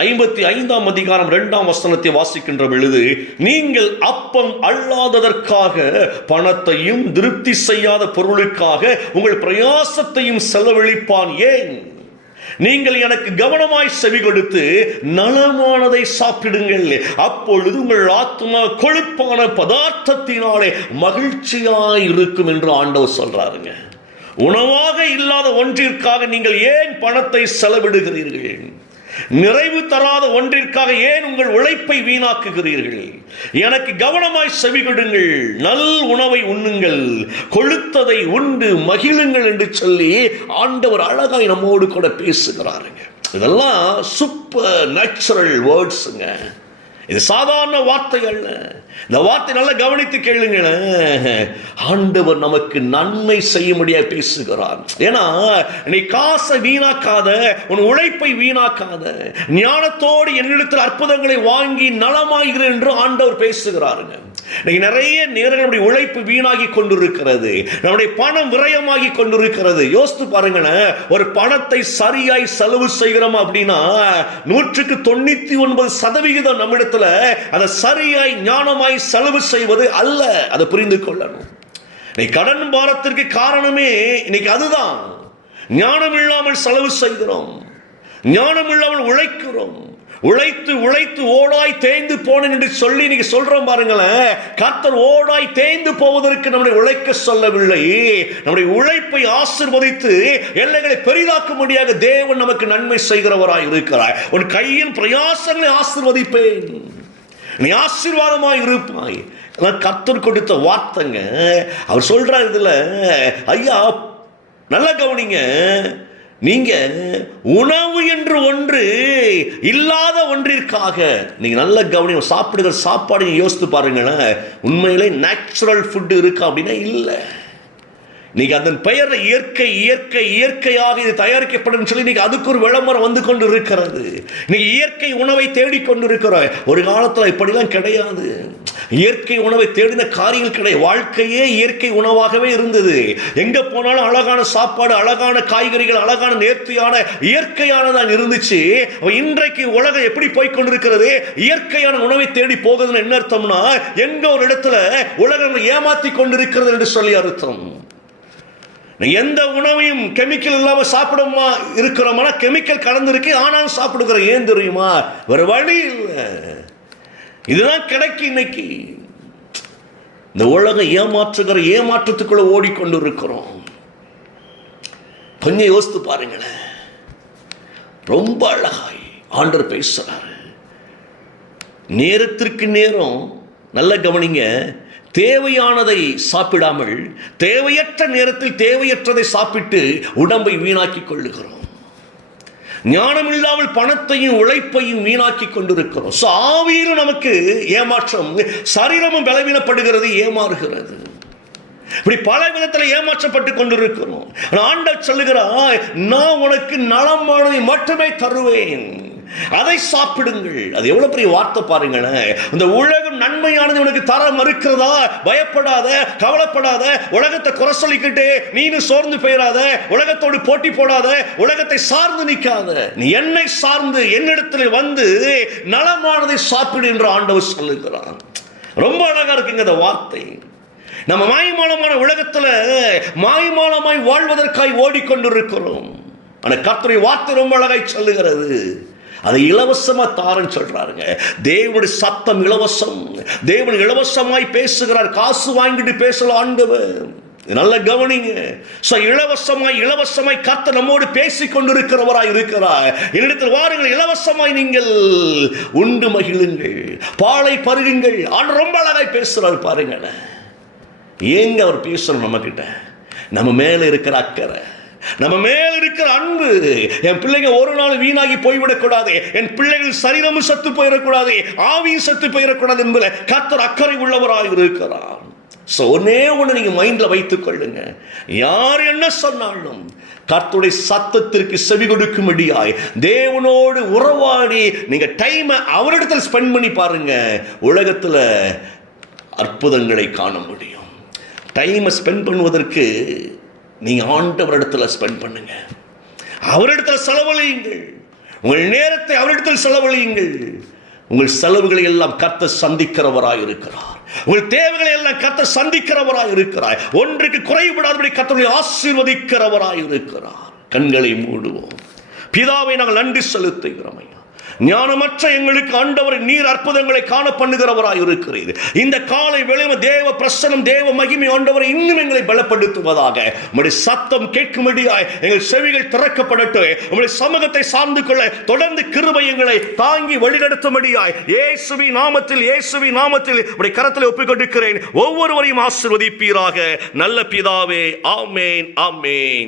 55ஆம் அதிகாரம் 2ஆம் வசனத்தை வாசிக்கின்ற பொழுது, நீங்கள் அப்பம் அல்லாததற்காக பணத்தையும் திருப்தி செய்யாத பொருளுக்காக உங்கள் பிரயாசத்தையும் செலவழிப்பான் ஏன்? நீங்கள் எனக்கு கவனமாய் செவி கொடுத்து நலமானதை சாப்பிடுங்கள், அப்பொழுது உங்கள் ஆத்மா கொழுப்பான பதார்த்தத்தினாலே மகிழ்ச்சியாய் இருக்கும் என்று ஆண்டவர் சொல்றாருங்க. உணவாக இல்லாத ஒன்றிற்காக நீங்கள் ஏன் பணத்தை செலவிடுகிறீர்கள்? நிறைவு தராத ஒன்றிற்காக ஏன் உங்கள் உழைப்பை வீணாக்குகிறீர்கள்? எனக்கு கவனமாய் செவிகொடுங்கள், நல் உணவை உண்ணுங்கள், கொழுத்ததை உண்டு மகிழுங்கள் என்று சொல்லி ஆண்டவர் அழகாய் நம்மோடு கூட பேசுகிறாருங்க. இதெல்லாம் சூப்பர் நேச்சுரல் வேர்ட்ஸுங்க. இது சாதாரண வார்த்தை அல்ல. இந்த வார்த்தை நல்லா கவனித்து கேளுங்க. ஆண்டவர் நமக்கு நன்மை செய்யும்படியாக பேசுகிறார். ஏன்னா நீ காசை வீணாக்காத, உன் உழைப்பை வீணாக்காத, ஞானத்தோடு என்னிடத்தில் அற்புதங்களை வாங்கி நலமாகிற என்று ஆண்டவர் பேசுகிறாருங்க. நிறைய நேரங்கள் நம்முடைய உழைப்பு வீணாகி கொண்டிருக்கிறது, நம்முடைய பணம் விரயமாகி கொண்டிருக்கிறது. யோசித்து பாருங்களேன், ஒரு பணத்தை சரியாய் செலவு செய்கிறோம் அப்படின்னா 199% நம்மிடத்தில் அதை சரியாய் ஞானமாய் செலவு செய்வது அல்ல. அதை புரிந்து கொள்ளணும். கடன் பாரத்திற்கு காரணமே இன்னைக்கு அதுதான். ஞானம் இல்லாமல் செலவு செய்கிறோம், ஞானம் இல்லாமல் உழைக்கிறோம். உழைத்து உழைத்து ஓடாய் தேய்ந்து போனேன் என்று சொல்லி நீங்க சொல்றோம் பாருங்களேன். கர்த்தர் ஓடாய் தேய்ந்து போவதற்கு நம்முடைய உழைக்க சொல்லவில்லை. நம்முடைய உழைப்பை ஆசீர்வதித்து எல்லைகளை பெரிதாக்கும்படியாக தேவன் நமக்கு நன்மை செய்கிறவராய் இருக்கிறார். உன் கையின் பிரயாசங்களை ஆசீர்வதிப்பேன், நீ ஆசீர்வாதமாய் இருப்பாய். கர்த்தர் கொடுத்த வார்த்தைங்க. அவர் சொல்றார் இதுல, ஐயா நல்லா கவனிங்க, நீங்க உணவு என்று ஒன்று இல்லாத ஒன்றிற்காக நீங்க நல்ல கவனிங்க. சாப்பிடுகிற சாப்பாடு யோசித்து பாருங்களேன், உண்மையிலே நேச்சுரல் ஃபுட் இருக்கு அப்படின்னா இல்லை. நீங்க அதன் பெயர் இயற்கை இயற்கை இயற்கையாக இது தயாரிக்கப்படும் சொல்லி நீங்க அதுக்கு ஒரு விளம்பரம் வந்து கொண்டு இருக்கிறது. நீங்க இயற்கை உணவை தேடிக்கொண்டிருக்கிற ஒரு காலத்தில் இப்படிலாம் கிடையாது. இயற்கை உணவை தேடின காரியங்கள் கிடையாது. வாழ்க்கையே இயற்கை உணவாகவே இருந்தது. எங்க போனாலும் அழகான சாப்பாடு, அழகான காய்கறிகள், அழகான நேர்த்தியான இயற்கையானதான் இருந்துச்சு. இன்றைக்கு உலகம் எப்படி போய்கொண்டிருக்கிறது? இயற்கையான உணவை தேடி போகுதுன்னு என்ன அர்த்தம்னா, எங்க ஒரு இடத்துல உலகம் ஏமாத்தி கொண்டிருக்கிறது என்று சொல்லி அர்த்தம். எந்த உணவையும் கெமிக்கல் இல்லாம சாப்பிடுமா இருக்கிறோம்னா கெமிக்கல் கலந்துருக்கு, ஆனாலும் சாப்பிடுகிறோம். ஏன் தெரியுமா? வேற வழி இல்லை. இதுதான் கிடைக்கு. இன்னைக்கு இந்த உலகம் ஏமாற்றுகிற ஏமாற்றத்துக்குள்ள ஓடிக்கொண்டு இருக்கிறோம். கொஞ்சம் யோசித்து பாருங்களேன். ரொம்ப அழகாய் ஆண்டவர் பேசுறாரு. நேரத்திற்கு நேரம் நல்ல கவனிங்க. தேவையானதை சாப்பிடாமல் தேவையற்ற நேரத்தில் தேவையற்றதை சாப்பிட்டு உடம்பை வீணாக்கி கொள்ளுகிறோம். ஞானம் இல்லாமல் பணத்தையும் உழைப்பையும் வீணாக்கி கொண்டிருக்கிறோம். ஆவியிலும் நமக்கு ஏமாற்றம், சரீரமும் பலவீனப்படுகிறது, ஏமாறுகிறது. இப்படி பல விதத்தில் ஏமாற்றப்பட்டு கொண்டிருக்கிறோம். ஆண்டவர் சொல்லுகிறார், நான் உனக்கு நலமானதை மட்டுமே தருவேன், அதை சாப்பிடுங்கள். அது எவ்வளவு பெரிய வார்த்தை பாருங்களேன். இந்த உலகம் நன்மையானது உனக்கு தர மறுக்கிறதா? பயப்படாத, கவலைப்படாத, உலகத்தை குறை சொல்லிக்கிட்டு நீனும் சோர்ந்து போயிடாத, உலகத்தோடு போட்டி போடாத, உலகத்தை சார்ந்து நிற்காத. நீ என்னை சார்ந்து என்னிடத்தில் வந்து நலமானதை சாப்பிடு என்று ஆண்டவர் சொல்லுகிறார். ரொம்ப அழகா இருக்குங்க இந்த வார்த்தை. நம்ம மாய்மாலமான உலகத்துல மாய்மாலமாய் வாழ்வதற்காய் ஓடிக்கொண்டிருக்கிறோம். ஆனா கர்த்தருடைய வார்த்தை ரொம்ப அழகாய் சொல்லுகிறது, அதை இலவசமா தாரன்னு சொல்றாருங்க. தேவனுடைய சத்தம் இலவசம். தேவன் இலவசமாய் பேசுகிறார். காசு வாங்கிட்டு பேசல ஆண்டவர். நல்ல கவனிங்க. இலவசமாய் இலவசமாய் கர்த்தர் நம்மோடு பேசிக் கொண்டிருக்கிறவராய் இருக்கிறார். என்னிடத்தில் வாருங்கள், இலவசமாய் நீங்கள் உண்டு மகிழுங்கள், பாலை பருகுங்கள். ஆண்டு ரொம்ப அழகாய் பேசுறாரு பாருங்க. ஏங்க அவர் பேசணும் நம்ம கிட்ட? நம்ம மேல இருக்கிற அக்கறை, நம்ம மேல் இருக்கிற அன்பு. என் பிள்ளைங்க ஒரு நாள் வீணாகி போய்விடக்கூடாது, என் பிள்ளைகள் சரீரமும் சத்து போயிடக்கூடாது, ஆவியும் சத்து போயிடக்கூடாது என்பதில் கர்த்தர் அக்கறை உள்ளவராக இருக்கிறார். ஒன்னே ஒன்று நீங்க மைண்ட்ல வைத்துக் கொள்ளுங்க. யார் என்ன சொன்னாலும் கர்த்தருடைய சத்தத்திற்கு செவி கொடுக்கும்படியாய் தேவனோடு உறவாடி நீங்க டைமை அவரிடத்தில் ஸ்பெண்ட் பண்ணி பாருங்க. உலகத்துல அற்புதங்களை காண முடியும். டைமை ஸ்பெண்ட் பண்ணுவதற்கு நீங்க ஆண்டவரிடத்துல ஸ்பெண்ட் பண்ணுங்க, அவரிடத்துல செலவழியுங்கள். உங்கள் நேரத்தை அவரிடத்தில் செலவழியுங்கள். உங்கள் செலவுகளை எல்லாம் கர்த்தர் சந்திக்கிறவராய் இருக்கிறார். உங்கள் தேவைகளை எல்லாம் கர்த்தர் சந்திக்கிறவராய் இருக்கிறார். ஒன்றுக்கு குறைபடாதபடி கர்த்தரை ஆசீர்வதிக்கிறவராய் இருக்கிறார். கண்களை மூடுவோம். பிதாவை நாங்கள் நன்றி செலுத்துகிறோம். ஞானமற்ற எங்களுக்கு ஆண்டவர் நீர் அற்புதங்களை காண பண்ணுகிறவராய் இருக்கிறீர். இந்த காலை வேளையில தேவ பிரசன்னம், தேவ மகிமை ஆண்டவரை இன்னும் எங்களை பலப்படுத்துவதாக. உம்முடைய சத்தம் கேட்கும்படியாய் எங்கள் செவிகள் திறக்கப்படட்டும். உம்முடைய சமூகத்தை சார்ந்து கொள்ள தொடர்ந்து கிருபை எங்களை தாங்கி வழிநடத்தும்படியாய் இயேசுவின் நாமத்தில் உம்முடைய கரத்தில் ஒப்புக் கொடுக்கிறேன். ஒவ்வொருவரையும் ஆசீர்வதிப்பீராக நல்ல பிதாவே. ஆமென், ஆமென்.